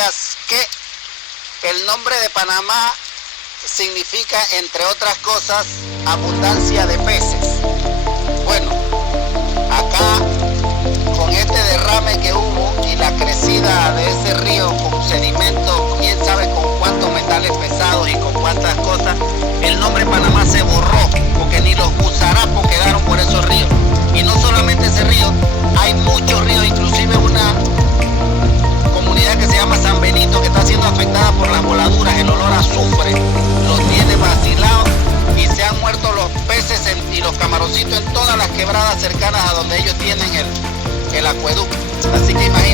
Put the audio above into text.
¿Sabías que el nombre de Panamá significa, entre otras cosas, abundancia de peces? Bueno, acá con este derrame que hubo y la crecida de ese río con sedimento, quién sabe con cuántos metales pesados y con cuántas cosas, el nombre Panamá se borró, porque ni los gusarapos quedaron por esos ríos. Y no solamente ese río, hay muchos ríos, inclusive una comunidad que se llama San Benito, que está siendo afectada por las voladuras. El olor a azufre los tiene vacilados y se han muerto los peces y los camaroncitos en todas las quebradas cercanas a donde ellos tienen el acueducto. Así que imagínate.